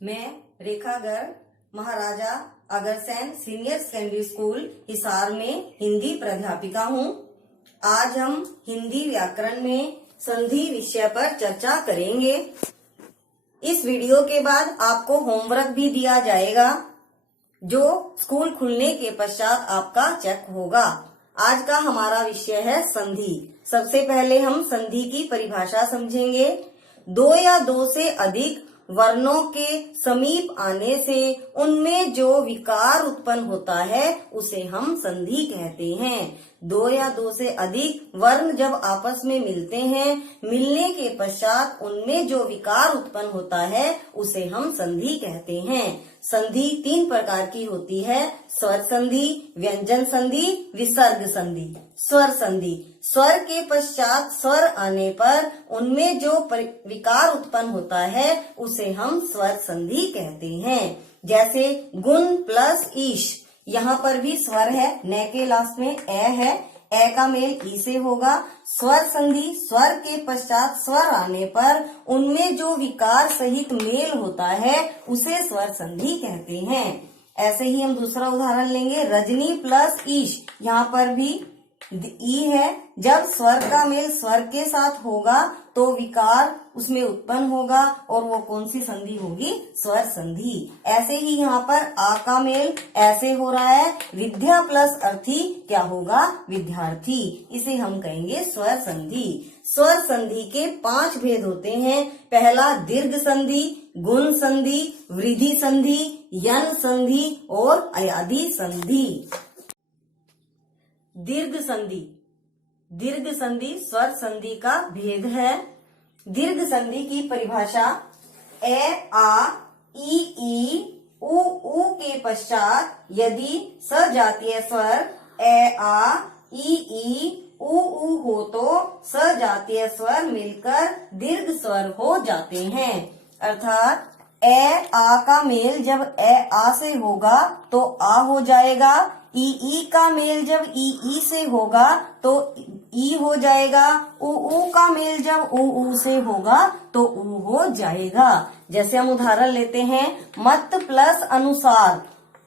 मैं Rekha Garg Maharaja Agrasen senior secondary school Hisar में हिंदी प्राध्यापिका हूँ। आज हम हिंदी व्याकरण में संधि विषय पर चर्चा करेंगे। इस वीडियो के बाद आपको होमवर्क भी दिया जाएगा जो स्कूल खुलने के पश्चात आपका चेक होगा। आज का हमारा विषय है संधि। सबसे पहले हम संधि की परिभाषा समझेंगे। दो या दो से अधिक वर्णों के समीप आने से उनमें जो विकार उत्पन्न होता है उसे हम संधि कहते हैं। दो या दो से अधिक वर्ण जब आपस में मिलते हैं, मिलने के पश्चात उनमें जो विकार उत्पन्न होता है उसे हम संधि कहते हैं। संधि तीन प्रकार की होती है: स्वर संधि, व्यंजन संधि, विसर्ग संधि। स्वर संधि, स्वर के पश्चात स्वर आने पर उनमें जो विकार उत्पन्न होता है उसे हम स्वर संधि कहते हैं। जैसे गुण प्लस ईश, यहाँ पर भी स्वर है, न के लास्ट में ए है, ए का मेल ई से होगा। स्वर संधि, स्वर के पश्चात स्वर आने पर उनमें जो विकार सहित मेल होता है उसे स्वर संधि कहते हैं। ऐसे ही हम दूसरा उदाहरण लेंगे, रजनी प्लस ईश, यहाँ पर भी ई है। जब स्वर का मेल स्वर के साथ होगा तो विकार उसमें उत्पन्न होगा और वो कौन सी संधि होगी? स्वर संधि। ऐसे ही यहाँ पर आ का मेल ऐसे हो रहा है, विद्या प्लस अर्थी क्या होगा? विद्यार्थी। इसे हम कहेंगे स्वर संधि। स्वर संधि के 5 भेद होते हैं। पहला दीर्घ संधि, गुण संधि, वृद्धि संधि, यन संधि और अयादि संधि। दीर्घ संधि, दीर्घ संधि स्वर संधि का भेद है। दीर्घ संधि की परिभाषा: ए आ ई उ ऊ के पश्चात यदि सजातीय स्वर ए आ ई उ हो तो सजातीय स्वर मिलकर दीर्घ स्वर हो जाते हैं। अर्थात ए आ का मेल जब ए आ से होगा तो आ हो जाएगा, ई का मेल जब ई से होगा तो ई हो जाएगा, उ का मेल जब उ से होगा तो उ हो जाएगा। जैसे हम उदाहरण लेते हैं, मत प्लस अनुसार,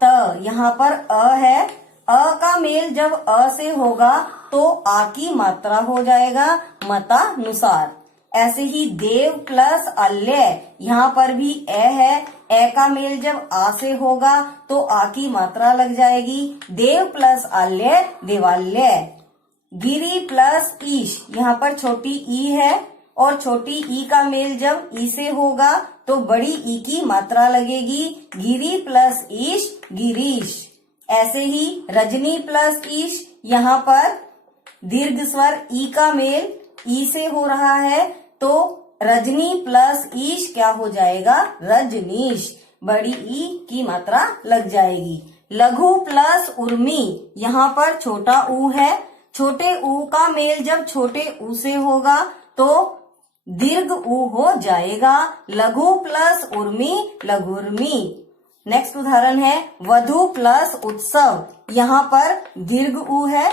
त यहाँ पर अ है, अ का मेल जब अ से होगा तो आ की मात्रा हो जाएगा, मतानुसार। ऐसे ही देव प्लस अल्य, यहाँ पर भी ए है, ए का मेल जब आ से होगा तो आ की मात्रा लग जाएगी, देव प्लस अल्य देवाल्य। गिरी प्लस ईश, यहाँ पर छोटी ई है और छोटी ई का मेल जब ई से होगा तो बड़ी ई की मात्रा लगेगी, गिरी प्लस ईश गिरीश। ऐसे ही रजनी प्लस ईश, यहाँ पर दीर्घ स्वर ई का मेल ई से हो रहा है तो रजनी प्लस ईश क्या हो जाएगा? रजनीश। बड़ी ई की मात्रा लग जाएगी। लघु प्लस उर्मी, यहाँ पर छोटा ऊ है, छोटे ऊ का मेल जब छोटे ऊ से होगा तो दीर्घ ऊ हो जाएगा, लघु प्लस उर्मी लघुर्मी। नेक्स्ट उदाहरण है वधु प्लस उत्सव, यहाँ पर दीर्घ ऊ है,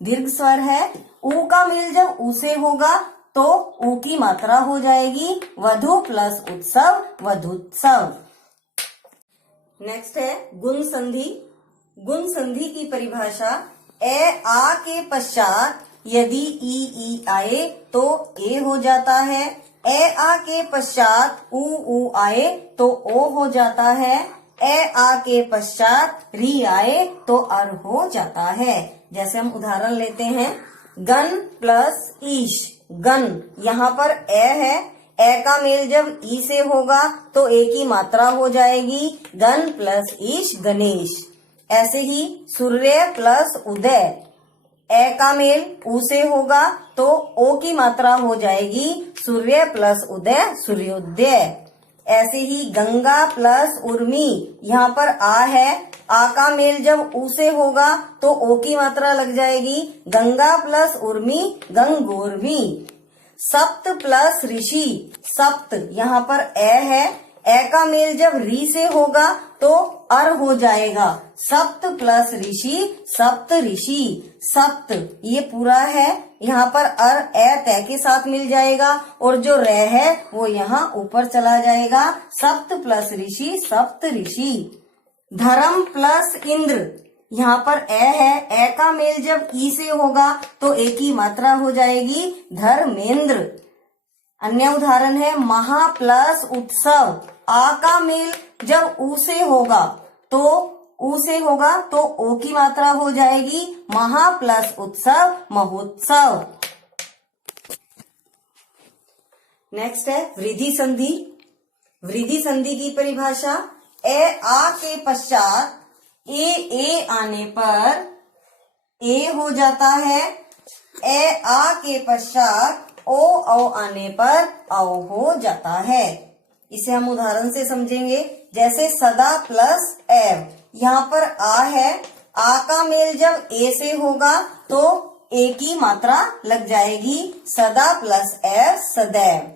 दीर्घ स्वर है, ऊ का मेल जब ऊ से होगा तो ऊ की मात्रा हो जाएगी, वधु प्लस उत्सव वधुत्सव। नेक्स्ट है गुण संधि। गुण संधि की परिभाषा: ए आ के पश्चात यदि ई आए तो ए हो जाता है, ए आ के पश्चात उ आए तो ओ हो जाता है, ए आ के पश्चात री आए तो अर हो जाता है। जैसे हम उदाहरण लेते हैं, गण प्लस ईश, गण, यहाँ पर ए है, ए का मेल जब ई से होगा तो ए की मात्रा हो जाएगी, गण प्लस ईश गणेश। ऐसे ही सूर्य प्लस उदय, ए का मेल ऊ से होगा तो ओ की मात्रा हो जाएगी, सूर्य प्लस उदय सूर्योदय। ऐसे ही गंगा प्लस उर्मी, यहाँ पर आ है, आ का मेल जब ऊ से होगा तो ओ की मात्रा लग जाएगी, गंगा प्लस उर्मी गंगोर्मी। सप्त प्लस ऋषि, सप्त, यहाँ पर ए है, ए का मेल जब री से होगा तो अर हो जाएगा। सप्त प्लस ऋषि सप्त ऋषि। सप्त ये पूरा है, यहाँ पर अर ए तय के साथ मिल जाएगा और जो रे है वो यहाँ ऊपर चला जाएगा। सप्त प्लस ऋषि सप्त ऋषि। धर्म प्लस इंद्र, यहाँ पर ए है, ए का मेल जब ई से होगा तो ए की मात्रा हो जाएगी धर्मेंद्र। अन्य उदाहरण है महा प्लस उत्सव। आ का मेल जब ऊ से होगा तो ओ की मात्रा हो जाएगी महा प्लस उत्सव महोत्सव। नेक्स्ट है वृद्धि संधि। वृद्धि संधि की परिभाषा, ए आ के पश्चात ए आने पर ए हो जाता है। ए आ के पश्चात ओ आने पर औ हो जाता है। इसे हम उदाहरण से समझेंगे, जैसे सदा प्लस एव। यहाँ पर आ है, आ का मेल जब ए से होगा तो ए की मात्रा लग जाएगी। सदा प्लस एव सदैव।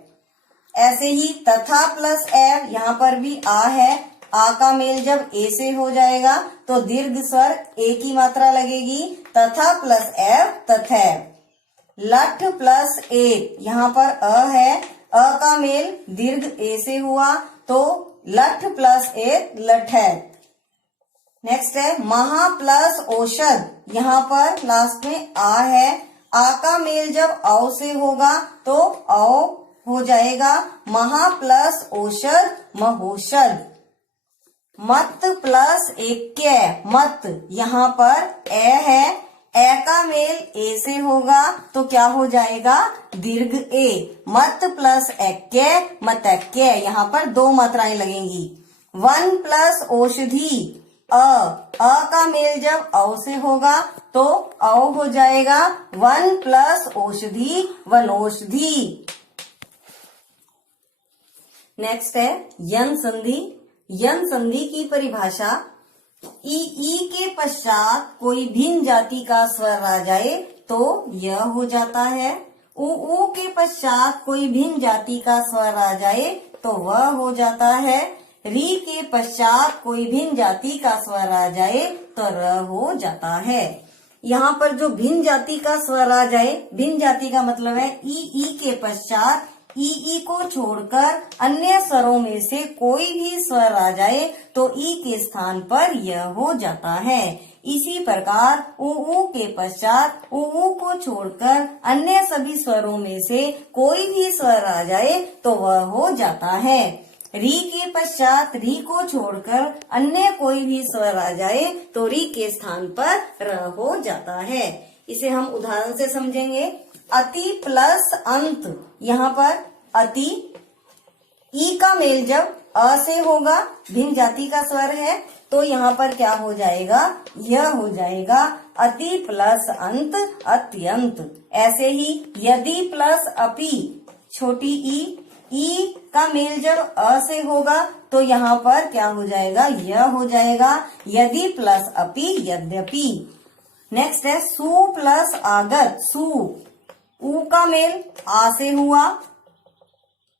ऐसे ही तथा प्लस एव, यहाँ पर भी आ है, आ का मेल जब ए से हो जाएगा तो दीर्घ स्वर ए की मात्रा लगेगी। तथा प्लस एव तथैव। लठ प्लस ए, यहाँ पर अ है, अ का मेल दीर्घ ए से हुआ तो लठ प्लस ए लठ है। नेक्स्ट है महा प्लस औषध। यहाँ पर लास्ट में आ है, आ का मेल जब औ से होगा तो औ हो जाएगा महा प्लस औषध महोषध। मत प्लस एक्य, मत, यहाँ पर ए है, ए का मेल ए से होगा तो क्या हो जाएगा दीर्घ ए। मत प्लस एक्य मतक्य, यहाँ पर दो मात्राएं लगेंगी। वन प्लस औषधि, अ का मेल जब औ से होगा तो औ हो जाएगा वन प्लस औषधि वनौषधि। नेक्स्ट है यन संधि। यन संधि की परिभाषा, ई के पश्चात कोई भिन्न जाति का स्वर आ जाए तो यह हो जाता है। ऊ के पश्चात कोई भिन्न जाति का स्वर आ जाए तो वह हो जाता है। री के पश्चात कोई भिन्न जाति का स्वर आ जाए तो र हो जाता है। यहाँ पर जो भिन्न जाति का स्वर आ जाए, भिन्न जाति का मतलब है ई के पश्चात ई को छोड़कर अन्य स्वरों में से कोई भी स्वर आ जाए तो ई के स्थान पर यह हो जाता है। इसी प्रकार ऊ के पश्चात ऊ को छोड़कर अन्य सभी स्वरों में से कोई भी स्वर आ जाए तो वह हो जाता है। री के पश्चात री को छोड़कर अन्य कोई भी स्वर आ जाए तो री के स्थान पर र हो जाता है। इसे हम उदाहरण से समझेंगे। अति प्लस अंत, यहाँ पर अति, ई का मेल जब अ से होगा, भिन्न जाति का स्वर है, तो यहाँ पर क्या हो जाएगा, यह हो जाएगा अति प्लस अंत अत्यंत। ऐसे ही यदि प्लस अपि, छोटी ई का मेल जब अ से होगा तो यहाँ पर क्या हो जाएगा, यह हो जाएगा यदि प्लस अपि यद्यपि। नेक्स्ट है सु प्लस आगत। सु, ऊ का मेल आ से हुआ,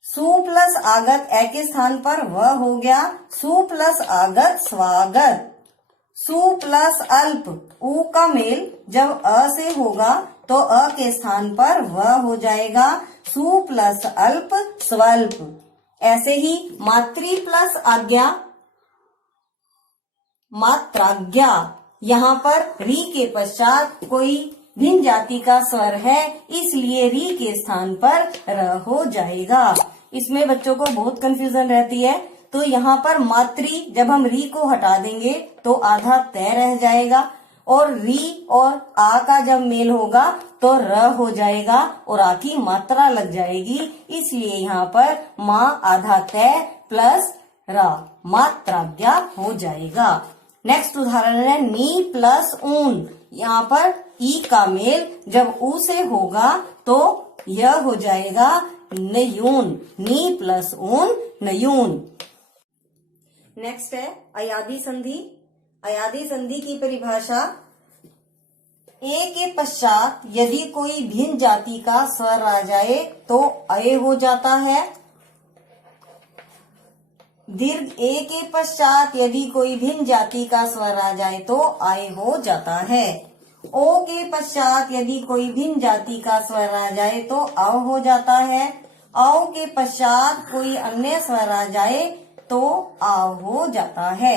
सु प्लस आगत ए के स्थान पर वह हो गया, सु प्लस आगत स्वागत। सु प्लस अल्प, ऊ का मेल जब अ से होगा तो अ के स्थान पर वह हो जाएगा, सु प्लस अल्प स्वल्प। ऐसे ही मातृ प्लस आज्ञा, मात्राज्ञा, यहाँ पर री के पश्चात कोई भिन्न जाति का स्वर है, इसलिए री के स्थान पर र हो जाएगा। इसमें बच्चों को बहुत कंफ्यूजन रहती है, तो यहाँ पर मातृ जब हम री को हटा देंगे तो आधा तय रह जाएगा, और री और आ का जब मेल होगा तो र हो जाएगा और आ की मात्रा लग जाएगी, इसलिए यहाँ पर माँ आधा तय प्लस रा मात्राज्ञा हो जाएगा। नेक्स्ट उदाहरण है नी प्लस ऊन। यहाँ पर ई का मेल जब ऊ से होगा तो यह हो जाएगा नयून, नी प्लस ऊन नयून। नेक्स्ट है अयादी संधि। अयादी संधि की परिभाषा, ए के पश्चात यदि कोई भिन्न जाति का स्वर आ जाए तो अय हो जाता है। दीर्घ ए के पश्चात यदि कोई भिन्न जाति का स्वर आ जाए तो आय हो जाता है। ओ के पश्चात यदि कोई भिन्न जाति का स्वर आ जाए तो अव हो जाता है। औ के पश्चात कोई अन्य स्वर आ जाए तो आव हो जाता है।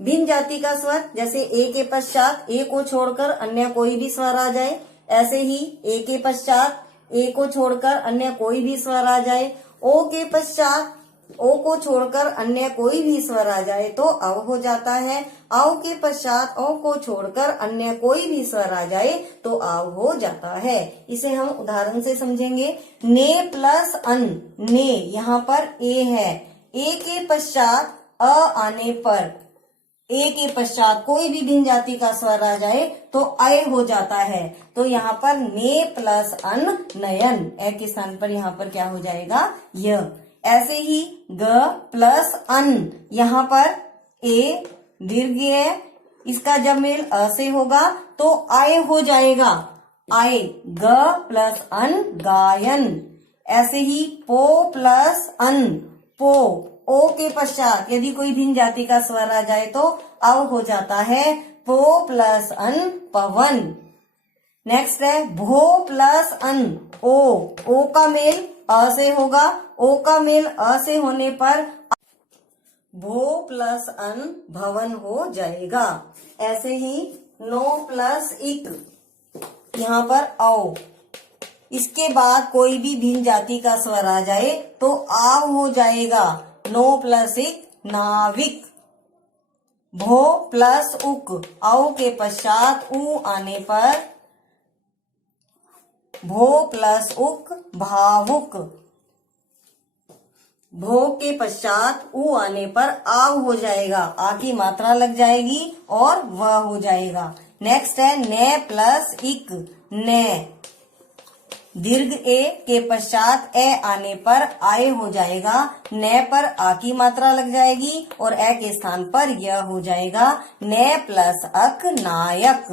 भिन्न जाति का स्वर जैसे ए के पश्चात ए को छोड़कर अन्य कोई भी स्वर आ जाए, ऐसे ही ए के पश्चात ए को छोड़कर अन्य कोई भी स्वर आ जाए। ओ के पश्चात ओ को छोड़कर अन्य कोई भी स्वर आ जाए तो अव हो जाता है। औ के पश्चात ओ को छोड़कर अन्य कोई भी स्वर आ जाए तो आव हो जाता है। इसे हम उदाहरण से समझेंगे। ने प्लस अन, ने यहाँ पर ए है, ए के पश्चात अ आने पर, ए के पश्चात कोई भी भिन्न जाति का स्वर आ जाए तो अय हो जाता है। तो यहाँ पर ने प्लस अन नयन, ए के स्थान पर यहाँ पर क्या हो जाएगा, य। ऐसे ही ग प्लस अन, यहाँ पर ए दीर्घ है, इसका जब मेल अ से होगा तो आय हो जाएगा, आय। ग प्लस अन गायन। ऐसे ही पो प्लस अन, पो, ओ के पश्चात यदि कोई भिन्न जाति का स्वर आ जाए तो अव हो जाता है, पो प्लस अन पवन। नेक्स्ट है भो प्लस अन, ओ का मेल अ से होगा, ओ का मेल अ से होने पर भो प्लस अन भवन हो जाएगा। ऐसे ही नो प्लस इक, यहाँ पर औ, इसके बाद कोई भी भिन्न जाति का स्वर आ जाए तो आव हो जाएगा, नो प्लस इक नाविक। भो प्लस उक, औ के पश्चात उ आने पर भो प्लस उक भावुक। भो के पश्चात उ आने पर आव हो जाएगा, आ की मात्रा लग जाएगी और व हो जाएगा। नेक्स्ट है ने प्लस इक, ने, दीर्घ ए के पश्चात ए आने पर आय हो जाएगा, ने पर आ की मात्रा लग जाएगी और ए के स्थान पर यह हो जाएगा, ने प्लस अक नायक।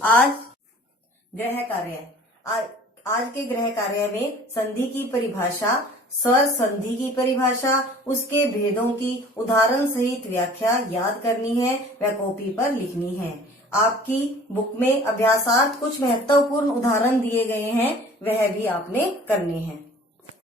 आज गृह कार्य, आज के गृह कार्य में संधि की परिभाषा, स्वर संधि की परिभाषा, उसके भेदों की उदाहरण सहित व्याख्या याद करनी है, वह कॉपी पर लिखनी है। आपकी बुक में अभ्यासार्थ कुछ महत्वपूर्ण उदाहरण दिए गए हैं, वह भी आपने करने हैं।